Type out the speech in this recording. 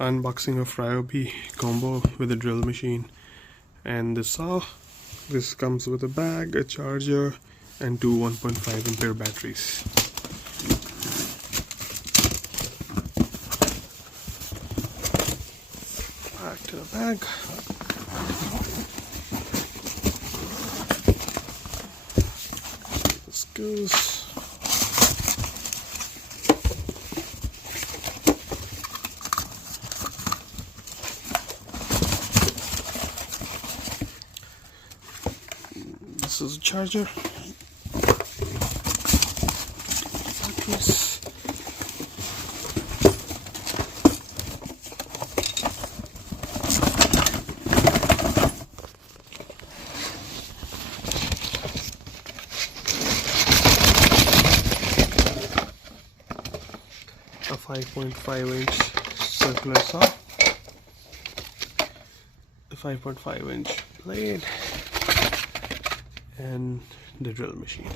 Unboxing of Ryobi combo with a drill machine and the saw. This comes with a bag, a charger, and two 1.5 ampere batteries. Back to the bag. This goes. This is a charger. Batteries. A 5.5-inch circular saw. The 5.5-inch blade. And the drill machine.